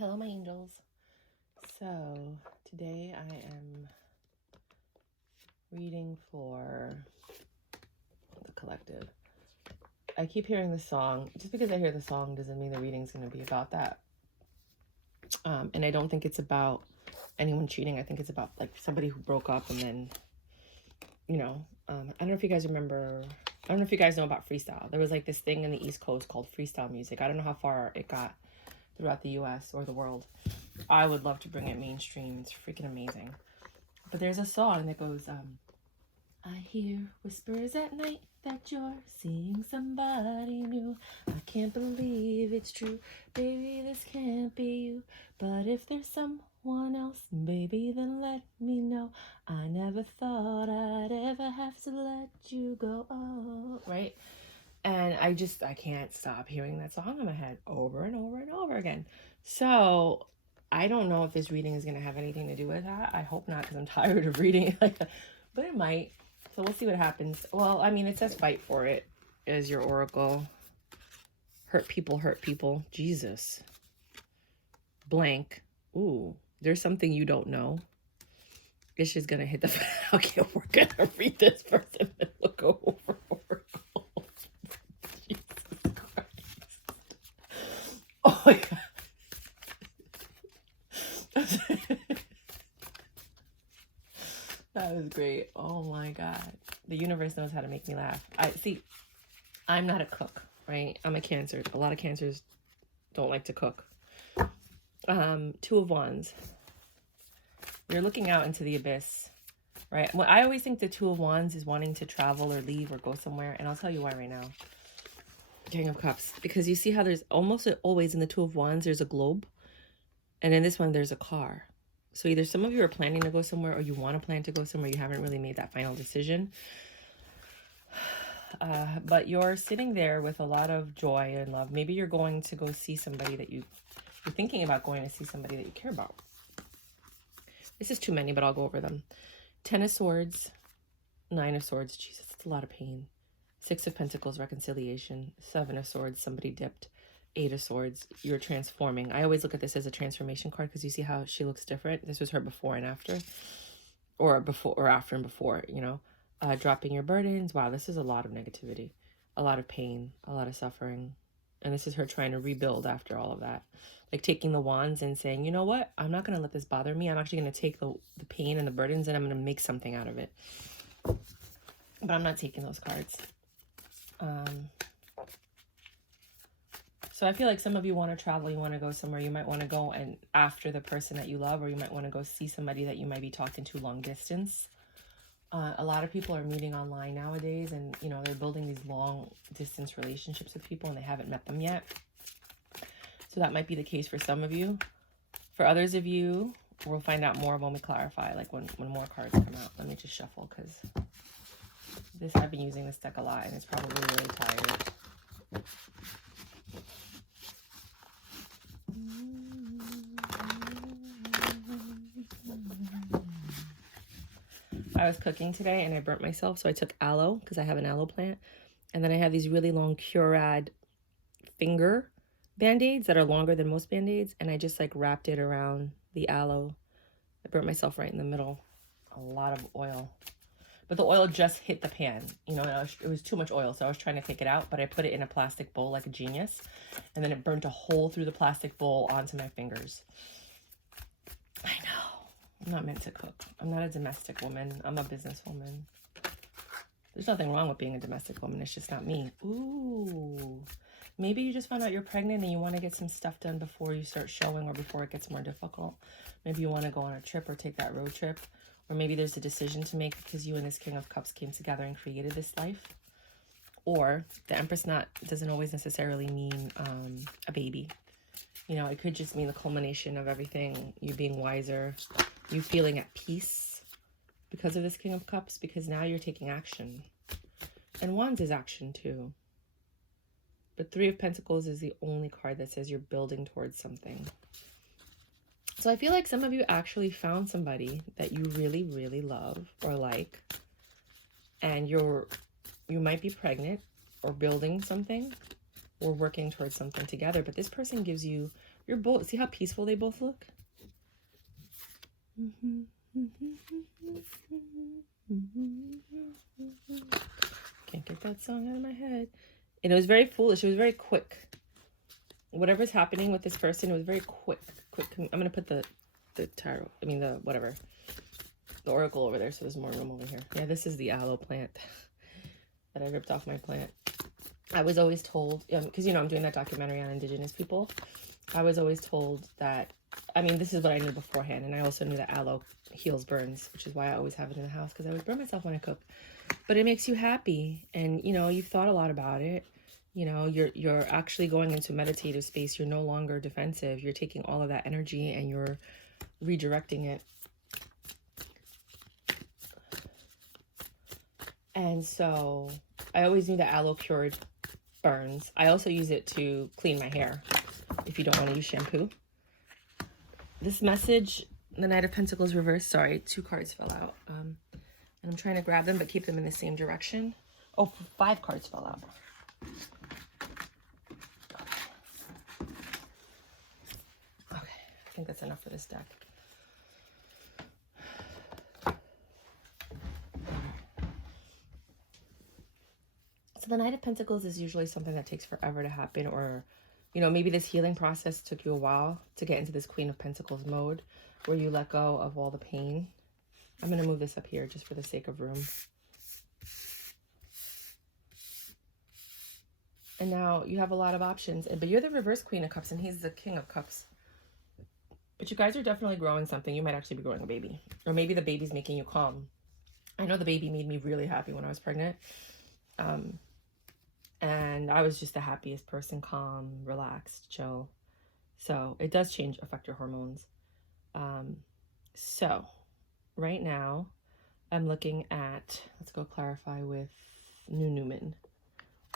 Hello, my angels. So, today I am reading for the collective. I keep hearing the song. Just because I hear the song doesn't mean the reading's going to be about that. And I don't think it's about anyone cheating. I think it's about, like, somebody who broke up and then, you know, I don't know if you guys remember, I don't know if you guys know about freestyle. There was, like, this thing in the East Coast called freestyle music. I don't know how far it got throughout the US or the world. I would love to bring it mainstream. It's freaking amazing. But there's a song that goes, I hear whispers at night that you're seeing somebody new. I can't believe it's true. Baby, this can't be you. But if there's someone else, baby, then let me know. I never thought I'd ever have to let you go. Oh, right? And I can't stop hearing that song in my head over and over and over again. So I don't know if this reading is going to have anything to do with that. I hope not, because I'm tired of reading it like that. But it might. So we'll see what happens. Well, I mean, it says fight for it as your oracle. Hurt people. Jesus. Blank. Ooh, there's something you don't know. It's just going to hit the... Okay, we're going to read this first and then we'll go over oracle. Jesus Christ. Oh my God. That was great. Oh my God. The universe knows how to make me laugh. I'm not a cook, right? I'm a Cancer. A lot of Cancers don't like to cook. Two of Wands. You're looking out into the abyss, right? Well, I always think the Two of Wands is wanting to travel or leave or go somewhere. And I'll tell you why right now. King of Cups. Because you see how there's almost always in the Two of Wands, there's a globe. And in this one, there's a car. So either some of you are planning to go somewhere or you want to plan to go somewhere. You haven't really made that final decision. But you're sitting there with a lot of joy and love. Maybe you're going to go see somebody that you're thinking about going to see somebody that you care about. This is too many, but I'll go over them. 10 of Swords, 9 of Swords. Jesus, it's a lot of pain. 6 of Pentacles, reconciliation. 7 of Swords, somebody dipped. 8 of Swords, you're transforming. I always look at this as a transformation card because you see how she looks different. This was her before and after, or before or after and before, you know. Dropping your burdens. Wow, this is a lot of negativity, a lot of pain, a lot of suffering. And this is her trying to rebuild after all of that. Like taking the wands and saying, you know what? I'm not going to let this bother me. I'm actually going to take the pain and the burdens and I'm going to make something out of it. But I'm not taking those cards. So I feel like some of you want to travel, you want to go somewhere, you might want to go and after the person that you love, or you might want to go see somebody that you might be talking to long distance. A lot of people are meeting online nowadays and, you know, they're building these long distance relationships with people and they haven't met them yet. So that might be the case for some of you. For others of you, we'll find out more when we clarify, like when more cards come out. Let me just shuffle because I've been using this deck a lot and it's probably really tired. I was cooking today and I burnt myself, so I took aloe because I have an aloe plant, and then I have these really long Curad finger band-aids that are longer than most band-aids, and I just like wrapped it around the aloe. I burnt myself right in the middle. A lot of oil, but the oil just hit the pan, you know. It was too much oil, so I was trying to take it out, but I put it in a plastic bowl like a genius, and then it burnt a hole through the plastic bowl onto my fingers. I know. I'm not meant to cook. I'm not a domestic woman. I'm a businesswoman. There's nothing wrong with being a domestic woman. It's just not me. Ooh. Maybe you just found out you're pregnant and you want to get some stuff done before you start showing or before it gets more difficult. Maybe you want to go on a trip or take that road trip. Or maybe there's a decision to make because you and this King of Cups came together and created this life. Or the Empress doesn't always necessarily mean a baby. You know, it could just mean the culmination of everything, you being wiser, you feeling at peace because of this King of Cups, because now you're taking action. And Wands is action too. But 3 of Pentacles is the only card that says you're building towards something. So I feel like some of you actually found somebody that you really, really love or like, and you might be pregnant or building something or working towards something together, but this person gives you, You're both, see how peaceful they both look? Can't get that song out of my head. And it was very foolish. It was very quick. Whatever's happening with this person, it was very quick. I'm going to put the tarot, I mean the whatever, the oracle over there so there's more room over here. Yeah, this is the aloe plant that I ripped off my plant. I was always told, because you know I'm doing that documentary on Indigenous people, I was always told that, I mean, this is what I knew beforehand, and I also knew that aloe heals burns, which is why I always have it in the house, because I always burn myself when I cook. But it makes you happy, and you know, you've thought a lot about it. You know, you're actually going into meditative space. You're no longer defensive. You're taking all of that energy and you're redirecting it. And so I always knew that aloe cured burns. I also use it to clean my hair if you don't want to use shampoo. This message, the Knight of Pentacles reversed. Sorry, 2 cards fell out. And I'm trying to grab them but keep them in the same direction. Oh, 5 cards fell out. Okay, I think that's enough for this deck. So the Knight of Pentacles is usually something that takes forever to happen, or, you know, maybe this healing process took you a while to get into this Queen of Pentacles mode where you let go of all the pain. I'm going to move this up here just for the sake of room. And now you have a lot of options, but you're the reverse Queen of Cups and he's the King of Cups. But you guys are definitely growing something. You might actually be growing a baby, or maybe the baby's making you calm. I know the baby made me really happy when I was pregnant. And I was just the happiest person, calm, relaxed, chill. So it does affect your hormones. So right now I'm looking at, let's go clarify with New Newman,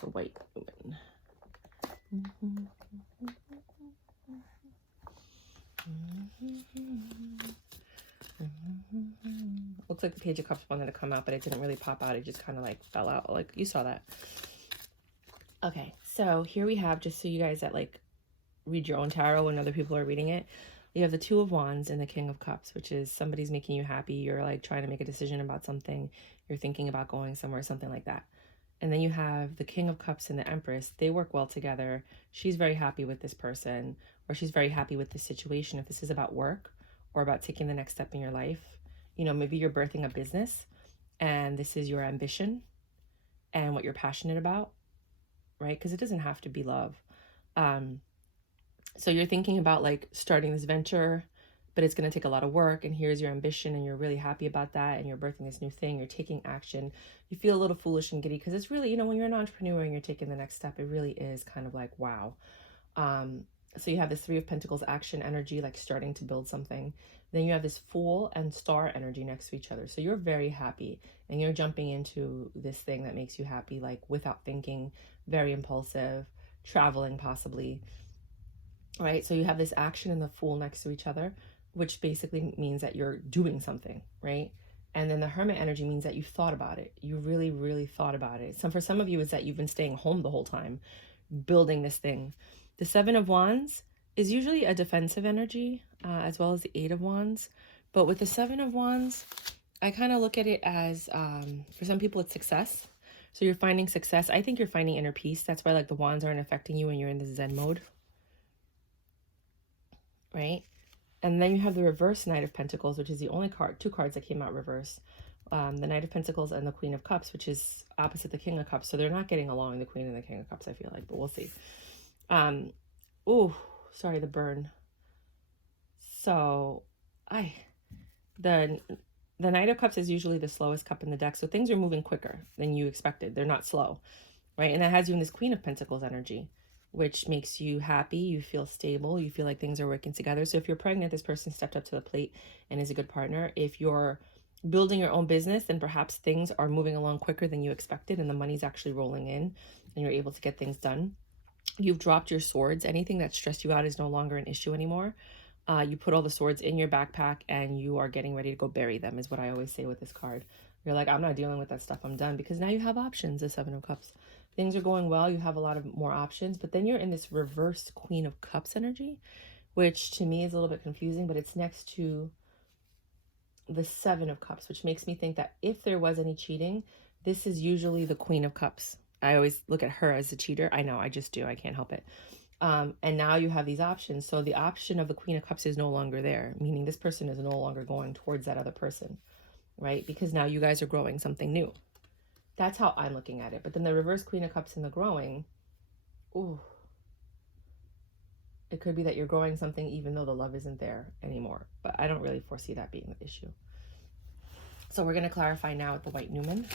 or White Newman. Looks like the Page of Cups wanted to come out, but it didn't really pop out. It just kind of like fell out. Like you saw that. Okay, so here we have, just so you guys that like read your own tarot when other people are reading it, you have the 2 of Wands and the King of Cups, which is somebody's making you happy. You're like trying to make a decision about something. You're thinking about going somewhere, something like that. And then you have the King of Cups and the Empress. They work well together. She's very happy with this person, or she's very happy with this situation. If this is about work or about taking the next step in your life, you know, maybe you're birthing a business and this is your ambition and what you're passionate about, right? Because it doesn't have to be love. So you're thinking about like starting this venture, but it's going to take a lot of work, and here's your ambition and you're really happy about that, and you're birthing this new thing, you're taking action. You feel a little foolish and giddy because it's really, you know, when you're an entrepreneur and you're taking the next step, it really is kind of like, wow. So you have this 3 of Pentacles action energy, like starting to build something. Then you have this Fool and Star energy next to each other. So you're very happy and you're jumping into this thing that makes you happy, like without thinking, very impulsive, traveling possibly. All right, so you have this action and the Fool next to each other, which basically means that you're doing something, right? And then the Hermit energy means that you've thought about it. You really, really thought about it. So for some of you, it's that you've been staying home the whole time, building this thing. The 7 of Wands is usually a defensive energy, as well as the 8 of Wands. But with the 7 of Wands, I kind of look at it as, for some people, it's success. So you're finding success. I think you're finding inner peace. That's why like the Wands aren't affecting you when you're in the Zen mode. Right? And then you have the reverse Knight of Pentacles, which is the only 2 cards that came out reverse. The Knight of Pentacles and the Queen of Cups, which is opposite the King of Cups. So they're not getting along, the Queen and the King of Cups, I feel like, but we'll see. Oh, sorry, the burn. So the Knight of Cups is usually the slowest cup in the deck. So things are moving quicker than you expected. They're not slow, right? And that has you in this Queen of Pentacles energy, which makes you happy. You feel stable. You feel like things are working together. So if you're pregnant, this person stepped up to the plate and is a good partner. If you're building your own business, then perhaps things are moving along quicker than you expected and the money's actually rolling in and you're able to get things done. You've dropped your swords. Anything that stressed you out is no longer an issue anymore. You put all the swords in your backpack and you are getting ready to go bury them, is what I always say with this card. You're like, I'm not dealing with that stuff. I'm done, because now you have options, the 7 of Cups. Things are going well. You have a lot of more options, but then you're in this reverse Queen of Cups energy, which to me is a little bit confusing, but it's next to the Seven of Cups, which makes me think that if there was any cheating, this is usually the Queen of Cups. I always look at her as a cheater. I know, I just do. I can't help it. And now you have these options. So the option of the Queen of Cups is no longer there, meaning this person is no longer going towards that other person, right? Because now you guys are growing something new. That's how I'm looking at it. But then the reverse Queen of Cups in the growing, ooh, it could be that you're growing something even though the love isn't there anymore. But I don't really foresee that being the issue. So we're going to clarify now with the White Newman.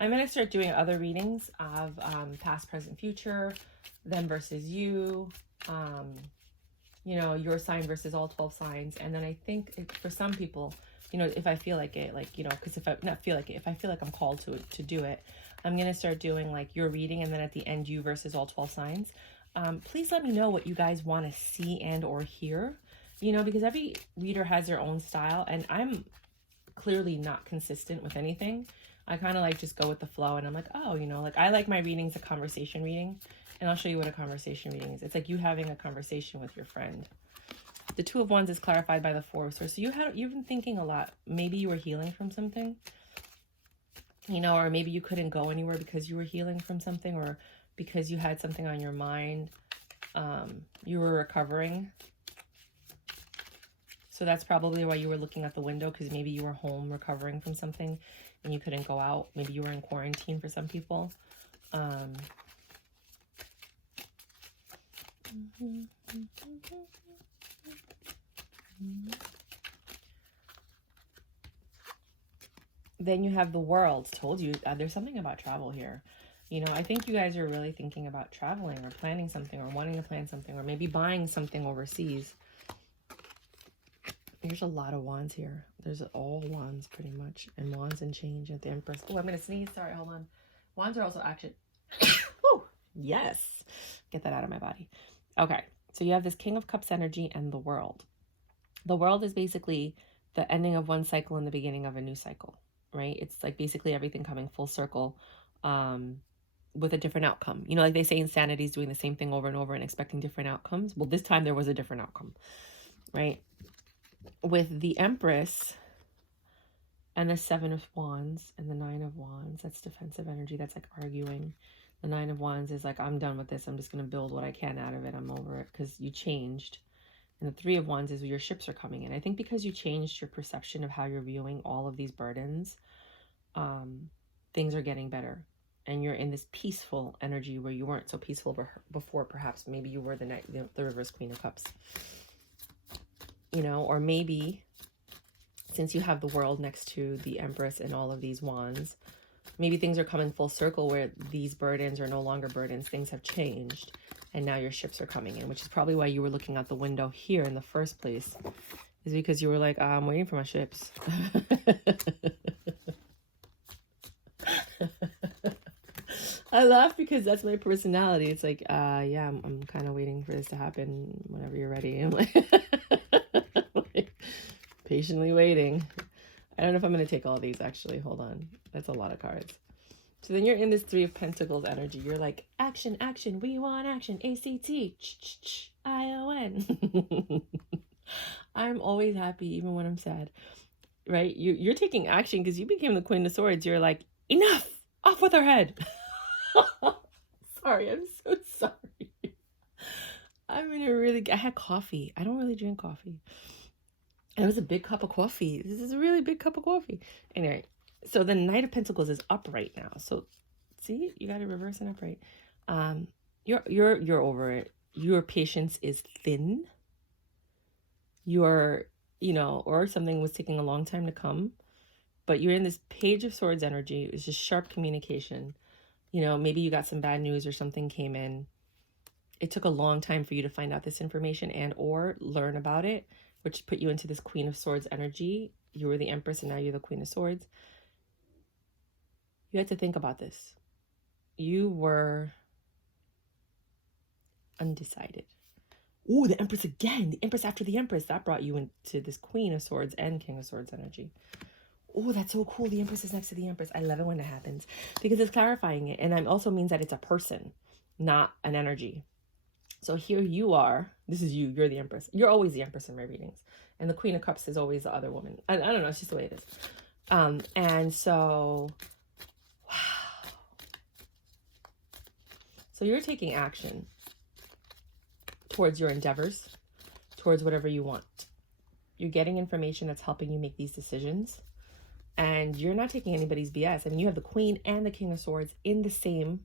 I'm going to start doing other readings of past, present, future, them versus you, you know, your sign versus all 12 signs. And then I think for some people, you know, if I feel like it, like, you know, because if I not feel like it, if I feel like I'm called to do it, I'm going to start doing like your reading, and then at the end, you versus all 12 signs. Please let me know what you guys want to see and or hear, you know, because every reader has their own style, and I'm clearly not consistent with anything. I kind of like just go with the flow, and I'm like, oh, you know, like I like my readings a conversation reading, and I'll show you what a conversation reading is. It's like you having a conversation with your friend. The Two of Wands is clarified by the Four of Swords. So you've been thinking a lot. Maybe you were healing from something, you know, or maybe you couldn't go anywhere because you were healing from something, or because you had something on your mind. You were recovering. So that's probably why you were looking at the window, because maybe you were home recovering from something and you couldn't go out. Maybe you were in quarantine for some people. Then you have the World. Told you there's something about travel here. You know, I think you guys are really thinking about traveling or planning something or wanting to plan something or maybe buying something overseas. There's a lot of wands here. There's all wands pretty much, and wands and change at the Empress. Oh, I'm going to sneeze. Sorry, hold on. Wands are also action. Oh, yes. Get that out of my body. Okay, so you have this King of Cups energy and the World. The World is basically the ending of one cycle and the beginning of a new cycle, right? It's like basically everything coming full circle with a different outcome. You know, like they say insanity is doing the same thing over and over and expecting different outcomes. Well, this time there was a different outcome, right? With the Empress and the Seven of Wands and the Nine of Wands, that's defensive energy. That's like arguing. The Nine of Wands is like, I'm done with this. I'm just going to build what I can out of it. I'm over it because you changed. And the Three of Wands is your ships are coming in. I think because you changed your perception of how you're viewing all of these burdens, things are getting better. And you're in this peaceful energy where you weren't so peaceful before. Perhaps maybe you were the reverse Queen of Cups. You know, or maybe since you have the World next to the Empress and all of these wands, maybe things are coming full circle where these burdens are no longer burdens. Things have changed and now your ships are coming in, which is probably why you were looking out the window here in the first place, is because you were like, I'm waiting for my ships. I laugh because that's my personality. It's like, yeah, I'm kind of waiting for this to happen whenever you're ready. I'm like, patiently waiting. I don't know if I'm going to take all these, actually. Hold on. That's a lot of cards. So then you're in this Three of Pentacles energy. You're like, action, action. We want action. ACT. I'm always happy, even when I'm sad. Right? You're taking action because you became the Queen of Swords. You're like, enough. Off with her head. Sorry. I'm so sorry. I had coffee. I don't really drink coffee. It was a big cup of coffee. This is a really big cup of coffee. Anyway, so the Knight of Pentacles is upright now. So see, you got to reverse and upright. You're over it. Your patience is thin. Or something was taking a long time to come, but you're in this Page of Swords energy. It's just sharp communication. You know, maybe you got some bad news or something came in. It took a long time for you to find out this information and or learn about it, which put you into this Queen of Swords energy. You were the Empress and now you're the Queen of Swords. You had to think about this. You were undecided. Ooh, the Empress again. The Empress after the Empress. That brought you into this Queen of Swords and King of Swords energy. Oh, that's so cool. The Empress is next to the Empress. I love it when it happens because it's clarifying it. And it also means that it's a person, not an energy. So here you are. This is you. You're the Empress. You're always the Empress in my readings. And the Queen of Cups is always the other woman. I don't know. It's just the way it is. And so, wow. So you're taking action towards your endeavors, towards whatever you want. You're getting information that's helping you make these decisions. And you're not taking anybody's BS. I mean, you have the Queen and the King of Swords in the same,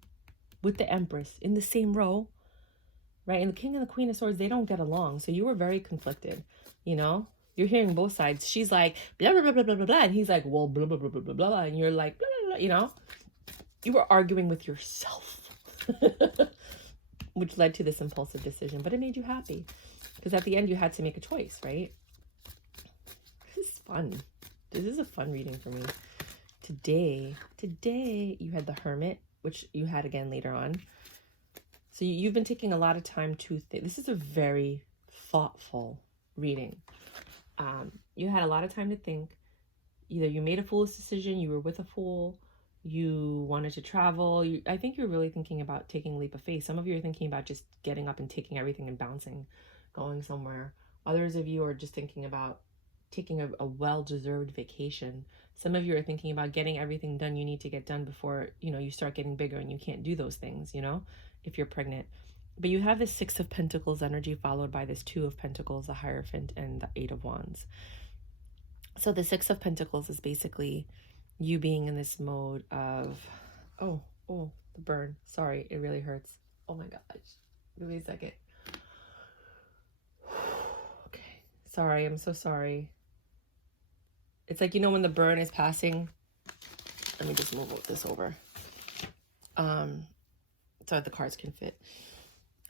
with the Empress in the same row, right? And the King and the Queen of Swords, they don't get along. So you were very conflicted, you know? You're hearing both sides. She's like, blah, blah, blah, blah, blah, blah, blah. And he's like, well, blah, blah, blah, blah, blah, blah. And you're like, blah, blah, blah, you know? You were arguing with yourself, which led to this impulsive decision. But it made you happy because at the end, you had to make a choice, right? This is fun. This is a fun reading for me. Today, you had the Hermit, which you had again later on. So you've been taking a lot of time to think. This is a very thoughtful reading. You had a lot of time to think. Either you made a foolish decision, you were with a fool, you wanted to travel. I think you're really thinking about taking a leap of faith. Some of you are thinking about just getting up and taking everything and bouncing, going somewhere. Others of you are just thinking about taking a well-deserved vacation. Some of you are thinking about getting everything done you need to get done before, you know, you start getting bigger and you can't do those things, you know, if you're pregnant. But you have this 6 of Pentacles energy followed by this 2 of Pentacles, the Hierophant, and the 8 of Wands. So the 6 of Pentacles is basically you being in this mode of, oh, the burn. Sorry, it really hurts. Oh my gosh. Give me a second. Okay. Sorry, I'm so sorry. It's like, you know, when the burn is passing. Let me just move this over. So the cards can fit.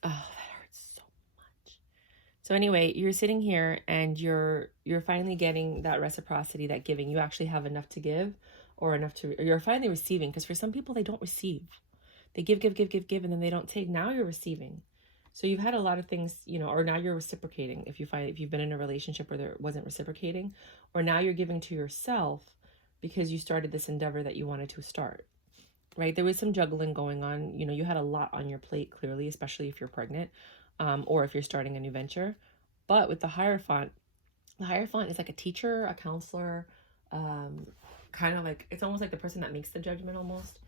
Oh, that hurts so much. So anyway, you're sitting here and you're finally getting that reciprocity, that giving. You actually have enough to give or enough to, you're finally receiving. Because for some people, they don't receive. They give, and then they don't take. Now you're receiving. So you've had a lot of things, you know, or now you're reciprocating. If you've been in a relationship where there wasn't reciprocating, or now you're giving to yourself because you started this endeavor that you wanted to start, right? There was some juggling going on. You know, you had a lot on your plate, clearly, especially if you're pregnant, or if you're starting a new venture. But with the Hierophant is like a teacher, a counselor, kind of like, it's almost like the person that makes the judgment almost.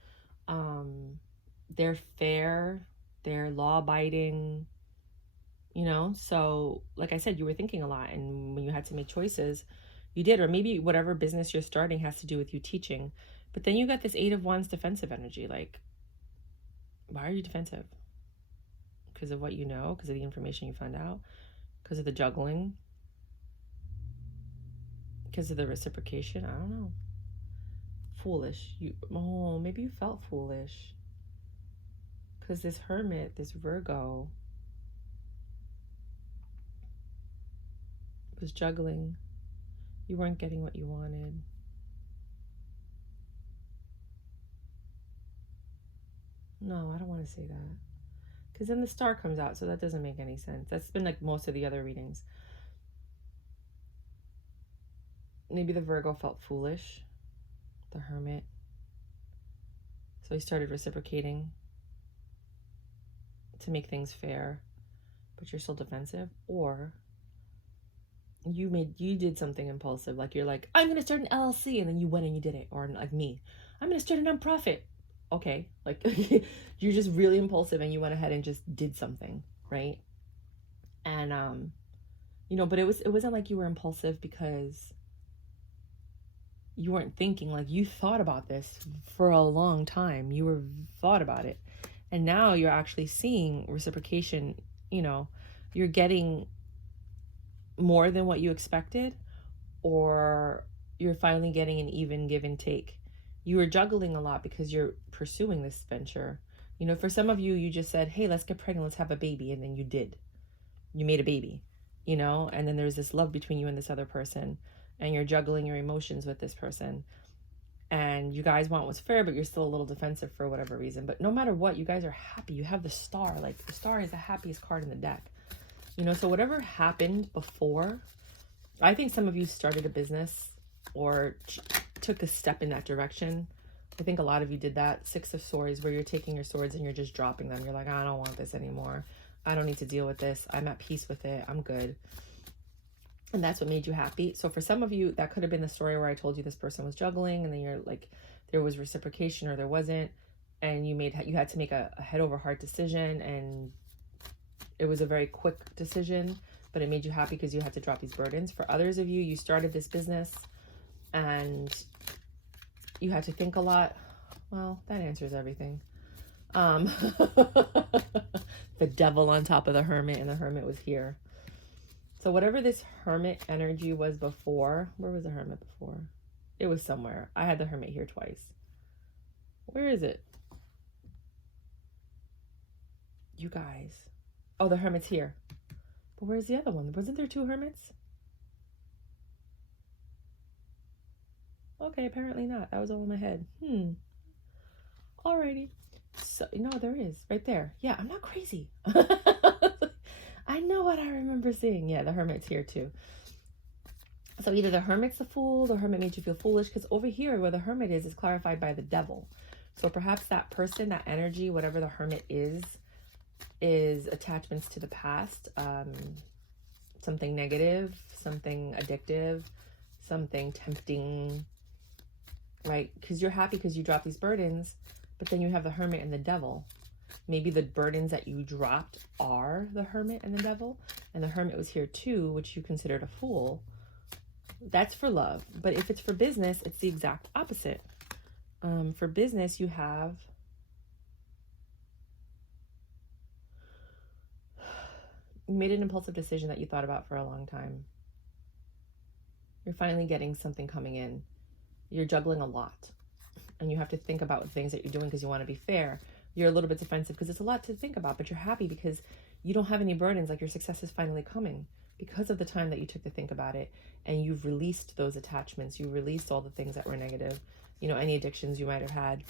They're fair. They're law-abiding, you know? So, like I said, you were thinking a lot. And when you had to make choices, you did. Or maybe whatever business you're starting has to do with you teaching. But then you got this 8 of Wands defensive energy. Like, why are you defensive? Because of what you know? Because of the information you found out? Because of the juggling? Because of the reciprocation? I don't know. Foolish. Maybe you felt foolish. Because this Hermit, this Virgo, was juggling. You weren't getting what you wanted. No, I don't want to say that. Because then the Star comes out, so that doesn't make any sense. That's been like most of the other readings. Maybe the Virgo felt foolish, the Hermit. So he started reciprocating to make things fair, but you're still defensive. Or you did something impulsive, like you're like, I'm gonna start an LLC, and then you went and you did it. Or like me, I'm gonna start a nonprofit. Okay, like you're just really impulsive and you went ahead and just did something, right? And you know, but it wasn't like you were impulsive because you weren't thinking. Like, you thought about this for a long time. You thought about it. And now you're actually seeing reciprocation. You know, you're getting more than what you expected, or you're finally getting an even give and take. You were juggling a lot because you're pursuing this venture. You know, for some of you, you just said, hey, let's get pregnant, let's have a baby. And then you did. You made a baby, you know, and then there's this love between you and this other person, and you're juggling your emotions with this person. And you guys want what's fair, but you're still a little defensive for whatever reason. But no matter what, you guys are happy. You have the Star. Like, the Star is the happiest card in the deck. You know, so whatever happened before, I think some of you started a business or took a step in that direction. I think a lot of you did that. 6 of Swords, where you're taking your swords and you're just dropping them. You're like, I don't want this anymore. I don't need to deal with this. I'm at peace with it. I'm good. And that's what made you happy. So for some of you, that could have been the story where I told you this person was juggling, and then you're like, there was reciprocation or there wasn't, and you had to make a head over heart decision, and it was a very quick decision, but it made you happy because you had to drop these burdens. For others of you, you started this business and you had to think a lot. Well, that answers everything. The Devil on top of the Hermit, and the Hermit was here. So whatever this Hermit energy was before, where was the Hermit before? It was somewhere. I had the Hermit here twice. Where is it? You guys. Oh, the Hermit's here. But where's the other one? Wasn't there 2 Hermits? Okay, apparently not. That was all in my head. Alrighty. So, no, there is. Right there. Yeah, I'm not crazy. I know what I remember seeing. Yeah, the Hermit's here too. So either the Hermit's the fool, the Hermit made you feel foolish, because over here where the Hermit is clarified by the Devil. So perhaps that person, that energy, whatever the Hermit is attachments to the past, something negative, something addictive, something tempting, right? Because you're happy because you drop these burdens, but then you have the Hermit and the Devil. Maybe the burdens that you dropped are the Hermit and the Devil, and the Hermit was here too, which you considered a fool. That's for love. But if it's for business, it's the exact opposite. For business, you have you made an impulsive decision that you thought about for a long time. You're finally getting something coming in. You're juggling a lot, and you have to think about the things that you're doing because you want to be fair. You're a little bit defensive because it's a lot to think about, but you're happy because you don't have any burdens. Like, your success is finally coming because of the time that you took to think about it, and you've released those attachments. You released all the things that were negative, you know, any addictions you might have had.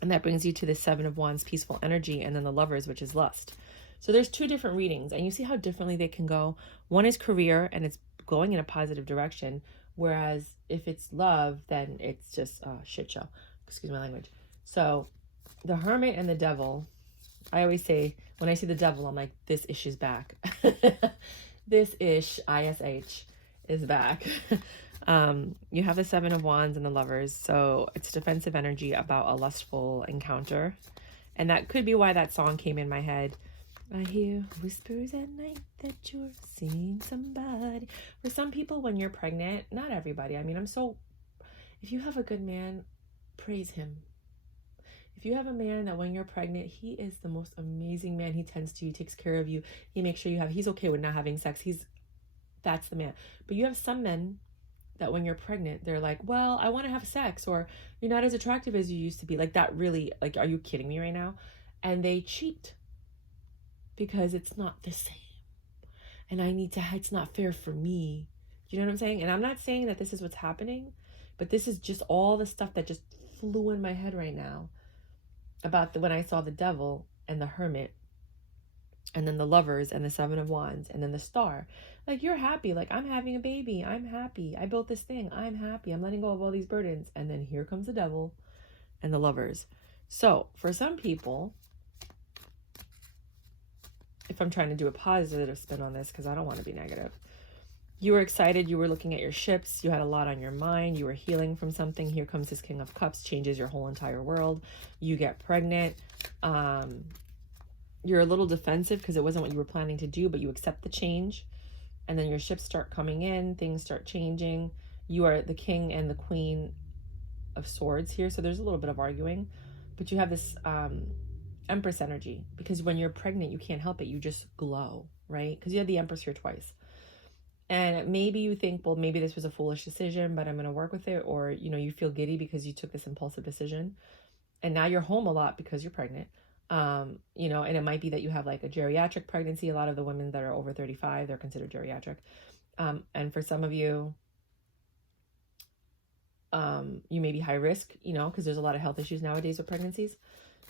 And that brings you to the 7 of Wands, peaceful energy, and then the Lovers, which is lust. So there's 2 different readings, and you see how differently they can go. One is career, and it's going in a positive direction, whereas if it's love, then it's just a shit show. Excuse my language. So the Hermit and the Devil, I always say, when I see the Devil, I'm like, this ish is back. This ish, ISH, is back. You have the 7 of Wands and the Lovers, so it's defensive energy about a lustful encounter. And that could be why that song came in my head. I hear whispers at night that you're seeing somebody. For some people, when you're pregnant, not everybody. I mean, if you have a good man, praise him. If you have a man that when you're pregnant, he is the most amazing man. He tends to you, takes care of you. He makes sure he's okay with not having sex. That's the man. But you have some men that when you're pregnant, they're like, well, I want to have sex, or you're not as attractive as you used to be. Like, that really, like, are you kidding me right now? And they cheat because it's not the same. And it's not fair for me. You know what I'm saying? And I'm not saying that this is what's happening, but this is just all the stuff that just flew in my head right now about when I saw the Devil and the Hermit, and then the Lovers and the 7 of Wands, and then the Star. Like, you're happy. Like, I'm having a baby. I'm happy. I built this thing. I'm happy. I'm letting go of all these burdens. And then here comes the Devil and the Lovers. So for some people, if I'm trying to do a positive spin on this, because I don't want to be negative, you were excited. You were looking at your ships. You had a lot on your mind. You were healing from something. Here comes this King of Cups, changes your whole entire world. You get pregnant. You're a little defensive because it wasn't what you were planning to do, but you accept the change. And then your ships start coming in. Things start changing. You are the King and the Queen of Swords here. So there's a little bit of arguing. But you have this Empress energy. Because when you're pregnant, you can't help it. You just glow, right? Because you had the Empress here twice. And maybe you think, well, maybe this was a foolish decision, but I'm going to work with it. Or, you know, you feel giddy because you took this impulsive decision. And now you're home a lot because you're pregnant. You know, and it might be that you have like a geriatric pregnancy. A lot of the women that are over 35, they're considered geriatric. And for some of you, you may be high risk, you know, because there's a lot of health issues nowadays with pregnancies.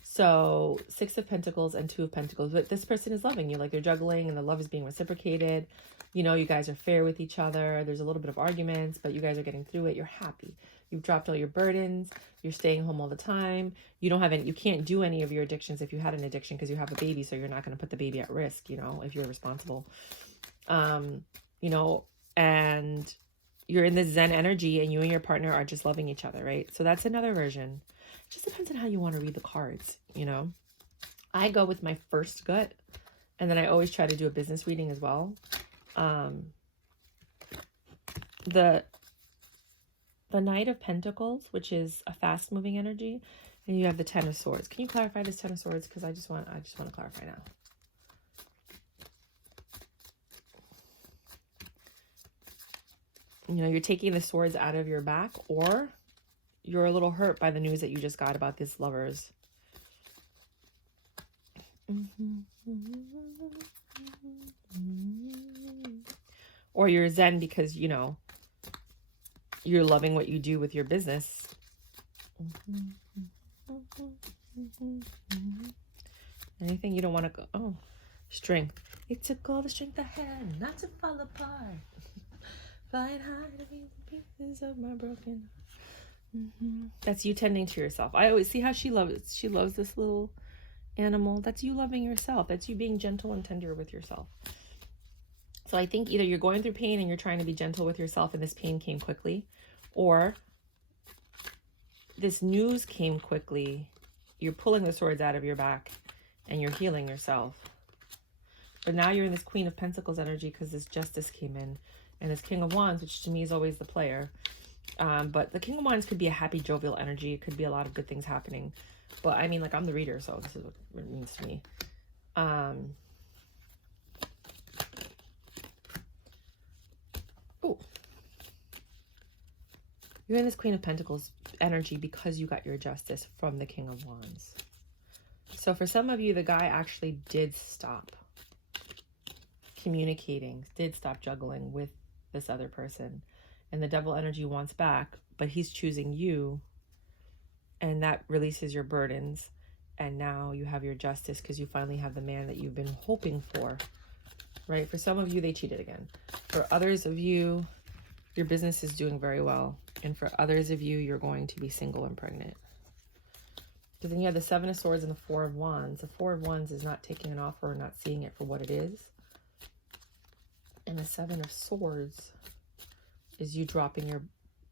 So 6 of Pentacles and 2 of Pentacles, but this person is loving you, like they're juggling and the love is being reciprocated. You know, you guys are fair with each other. There's a little bit of arguments, but you guys are getting through it. You're happy. You've dropped all your burdens. You're staying home all the time. You don't have any, you can't do any of your addictions if you had an addiction because you have a baby. So you're not going to put the baby at risk, you know, if you're responsible. You know, and you're in this Zen energy and you and your partner are just loving each other, right? So that's another version. It just depends on how you want to read the cards, you know. I go with my first gut, and then I always try to do a business reading as well. The Knight of Pentacles, which is a fast-moving energy, and you have the Ten of Swords. Can you clarify this Ten of Swords? Because I just want to clarify now. You know, you're taking the swords out of your back, or you're a little hurt by the news that you just got about these lovers. Or you're Zen because, you know, you're loving what you do with your business. Anything you don't want to go. Oh, strength. It took all the strength I had not to fall apart. Flying high to be the pieces of my broken. That's you tending to yourself. I always see how she loves this little animal. That's you loving yourself. That's you being gentle and tender with yourself. So I think either you're going through pain and you're trying to be gentle with yourself and this pain came quickly, or this news came quickly. You're pulling the swords out of your back and you're healing yourself. But now you're in this Queen of Pentacles energy because this Justice came in. And this King of Wands, which to me is always the player. But the King of Wands could be a happy, jovial energy. It could be a lot of good things happening. But I mean, like, I'm the reader, so this is what it means to me. Oh. You're in this Queen of Pentacles energy because you got your Justice from the King of Wands. So for some of you, the guy actually did stop communicating, did stop juggling with this other person, and the Devil energy wants back, but he's choosing you, and that releases your burdens, and now you have your Justice because you finally have the man that you've been hoping for, right? For some of you, they cheated again. For others of you, your business is doing very well, and for others of you, you're going to be single and pregnant. Because then you have the Seven of Swords and the Four of Wands. The Four of Wands is not taking an offer or not seeing it for what it is. And the Seven of Swords is you dropping your,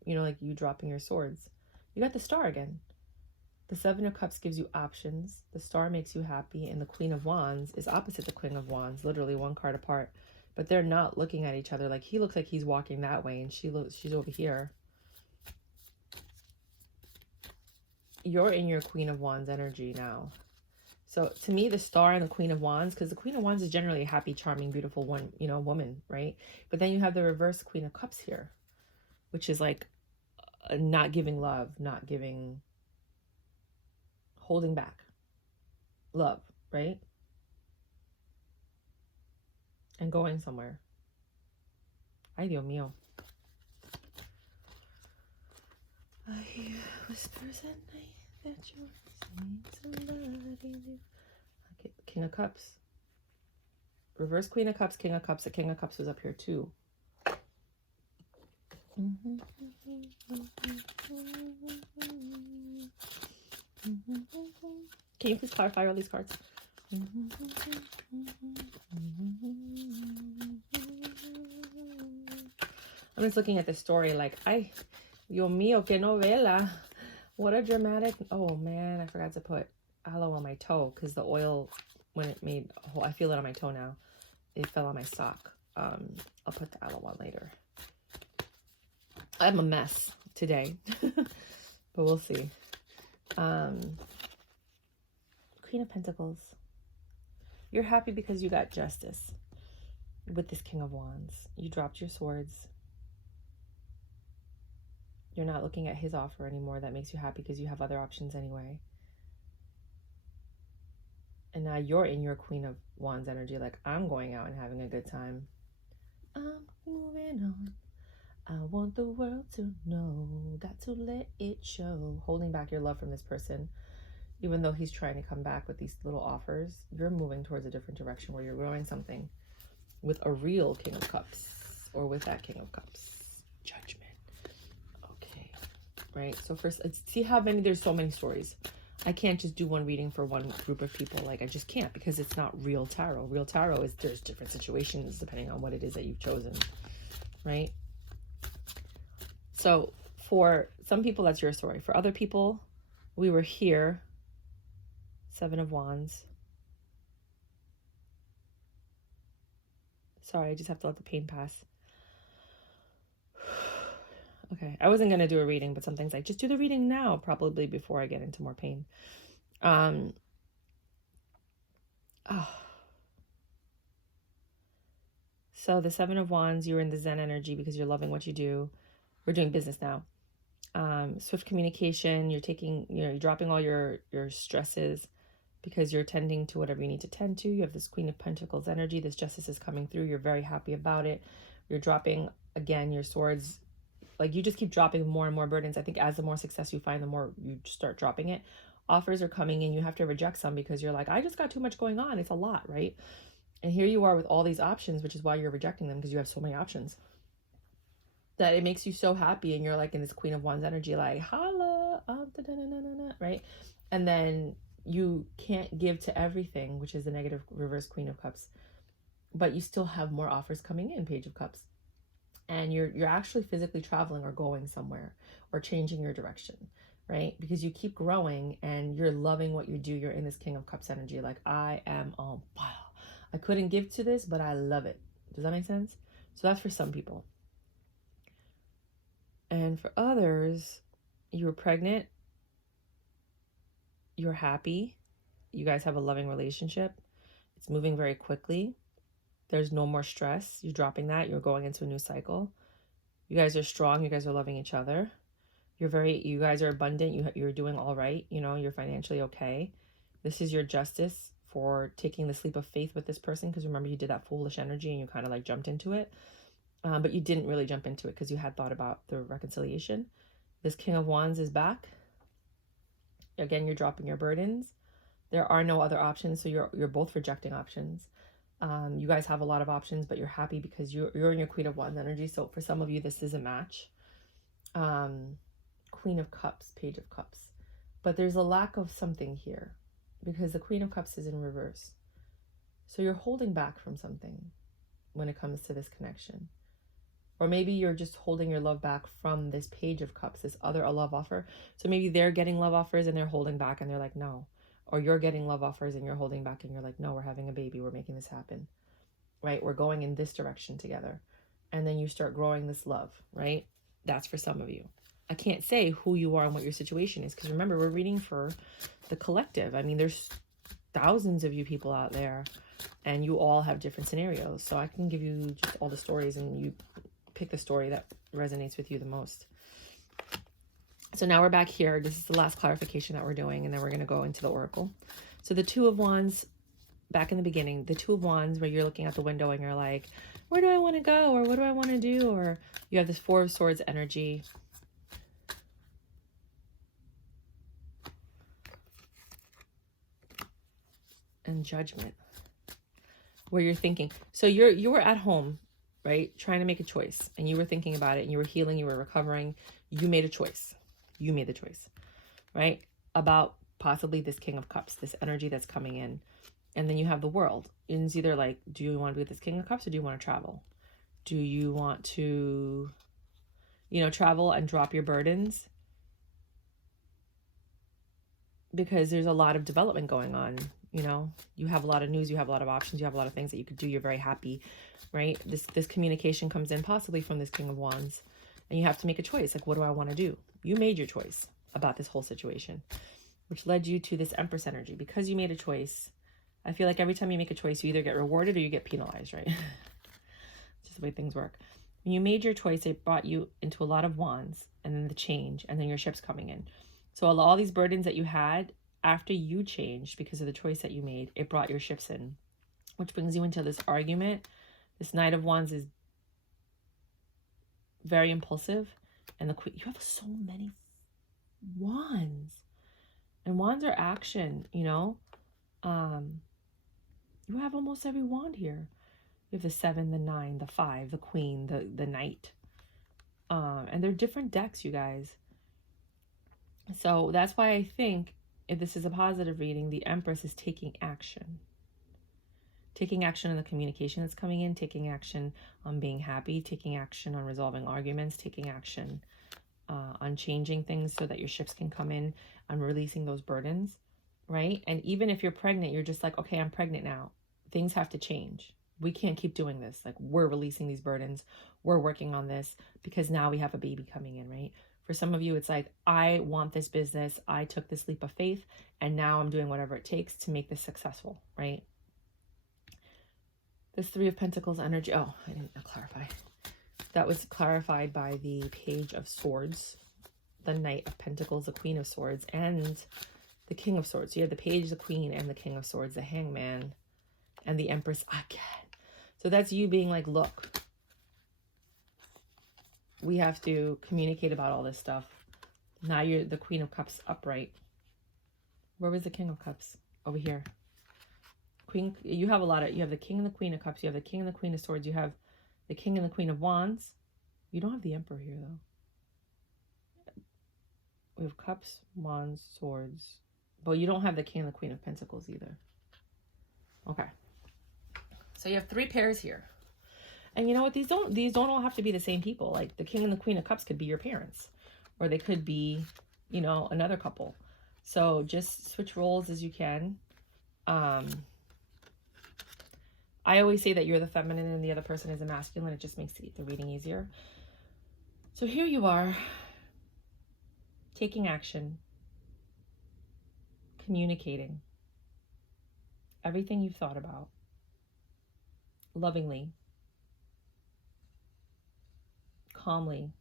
you know, like you dropping your swords. You got the Star again. The Seven of Cups gives you options. The Star makes you happy. And the Queen of Wands is opposite the Queen of Wands, literally one card apart. But they're not looking at each other. Like he looks like he's walking that way and she's over here. You're in your Queen of Wands energy now. So to me, the Star and the Queen of Wands, because the Queen of Wands is generally a happy, charming, beautiful one, you know, woman, right? But then you have the reverse Queen of Cups here, which is like not giving love, not giving, holding back love, right? And going somewhere. Ay, Dios mío. I hear whispers at night that you're seeing somebody new. Okay, King of Cups. Reverse Queen of Cups, King of Cups. The King of Cups was up here too. Can you please clarify all these cards? I'm just looking at the story like, ay, Dios mío, que novela. What a dramatic... Oh, man, I forgot to put aloe on my toe because the oil, when it made... Oh, I feel it on my toe now. It fell on my sock. I'll put the aloe on later. I'm a mess today, but we'll see. Queen of Pentacles. You're happy because you got Justice with this King of Wands. You dropped your swords. You're not looking at his offer anymore. That makes you happy because you have other options anyway. And now you're in your Queen of Wands energy. Like, I'm going out and having a good time. I'm moving on. I want the world to know. Got to let it show. Holding back your love from this person. Even though he's trying to come back with these little offers, you're moving towards a different direction where you're growing something with a real King of Cups or with that King of Cups. Judgment. Okay. right? So first, let's see how many, there's so many stories. I can't just do one reading for one group of people. Like, I just can't, because it's not real tarot. Real tarot is, there's different situations depending on what it is that you've chosen, right? So for some people, that's your story. For other people, we were here, 7 of Wands. Sorry, I just have to let the pain pass. Okay, I wasn't going to do a reading, but some things like, just do the reading now, probably before I get into more pain. So the 7 of Wands, you're in the Zen energy because you're loving what you do. We're doing business now. Swift communication, you're dropping all your stresses because you're tending to whatever you need to tend to. You have this Queen of Pentacles energy. This justice is coming through. You're very happy about it. You're dropping, again, your swords. Like, you just keep dropping more and more burdens. I think as the more success you find, the more you start dropping it. Offers are coming in. You have to reject some because you're like, I just got too much going on. It's a lot, right? And here you are with all these options, which is why you're rejecting them, because you have so many options. That it makes you so happy, and you're like in this Queen of Wands energy, like, holla, right? And then you can't give to everything, which is the negative reverse Queen of Cups. But you still have more offers coming in, Page of Cups. And you're actually physically traveling or going somewhere or changing your direction, right? Because you keep growing and you're loving what you do. You're in this King of Cups energy, like, I am on fire. I couldn't give to this, but I love it. Does that make sense? So that's for some people. And for others, you were pregnant. You're happy. You guys have a loving relationship. It's moving very quickly. There's no more stress. You're dropping that. You're going into a new cycle. You guys are strong. You guys are loving each other. You guys are abundant. You're doing all right. You know, you're financially okay. This is your justice for taking the leap of faith with this person. Because remember, you did that foolish energy and you kind of like jumped into it. But you didn't really jump into it because you had thought about the reconciliation. This King of Wands is back. Again, you're dropping your burdens. There are no other options. So you're both rejecting options. You guys have a lot of options, but you're happy because you're in your Queen of Wands energy. So for some of you, this is a match. Queen of Cups, Page of Cups. But there's a lack of something here because the Queen of Cups is in reverse. So you're holding back from something when it comes to this connection. Or maybe you're just holding your love back from this Page of Cups, this other love offer. So maybe they're getting love offers and they're holding back and they're like, no. Or you're getting love offers and you're holding back and you're like, no, we're having a baby. We're making this happen, right? We're going in this direction together. And then you start growing this love, right? That's for some of you. I can't say who you are and what your situation is because remember, we're reading for the collective. I mean, there's thousands of you people out there and you all have different scenarios. So I can give you just all the stories and you pick the story that resonates with you the most. So now we're back here. This is the last clarification that we're doing, and then we're going to go into the Oracle. So the Two of Wands, back in the beginning, the Two of Wands where you're looking out the window and you're like, where do I want to go? Or what do I want to do? Or you have this Four of Swords energy. And Judgment. Where you're thinking. So you were at home, right? Trying to make a choice. And you were thinking about it and you were healing, you were recovering. You made a choice. You made the choice, right? About possibly this King of Cups, this energy that's coming in. And then you have the World. And it's either like, do you want to be with this King of Cups or do you want to travel? Do you want to, travel and drop your burdens? Because there's a lot of development going on. You have a lot of news, you have a lot of options, you have a lot of things that you could do. You're very happy, right? This communication comes in possibly from this King of Wands. And you have to make a choice. Like, what do I want to do? You made your choice about this whole situation, which led you to this Empress energy. Because you made a choice, I feel like every time you make a choice, you either get rewarded or you get penalized, right? It's just the way things work. When you made your choice, it brought you into a lot of wands and then the change and then your ship's coming in. So all these burdens that you had after you changed because of the choice that you made, it brought your shifts in, which brings you into this argument. This Knight of Wands is very impulsive, and the Queen, you have so many wands, and wands are action. You have almost every wand here. You have the 7, the 9, the 5, the Queen, the Knight, and they're different decks, you guys. So that's why I think if this is a positive reading, the Empress is taking action. Taking action on the communication that's coming in, taking action on being happy, taking action on resolving arguments, taking action on changing things so that your ships can come in, on releasing those burdens, right? And even if you're pregnant, you're just like, okay, I'm pregnant now. Things have to change. We can't keep doing this. Like, we're releasing these burdens. We're working on this because now we have a baby coming in, right? For some of you, it's like, I want this business. I took this leap of faith, and now I'm doing whatever it takes to make this successful, right? This Three of Pentacles energy. Oh, I didn't clarify. That was clarified by the Page of Swords, the Knight of Pentacles, the Queen of Swords, and the King of Swords. So you have the Page, the Queen, and the King of Swords, the Hangman, and the Empress again. So that's you being like, look, we have to communicate about all this stuff. Now you're the Queen of Cups upright. Where was the King of Cups? Over here. Queen, you have a lot of, you have the King and the Queen of Cups. You have the King and the Queen of Swords. You have the King and the Queen of Wands. You don't have the Emperor here, though. We have Cups, Wands, Swords. But you don't have the King and the Queen of Pentacles either. Okay. So you have 3 pairs here. And you know what? These don't all have to be the same people. Like, the King and the Queen of Cups could be your parents. Or they could be, you know, another couple. So just switch roles as you can. I always say that you're the feminine and the other person is a masculine. It just makes the reading easier. So here you are, taking action, communicating everything you've thought about, lovingly, calmly.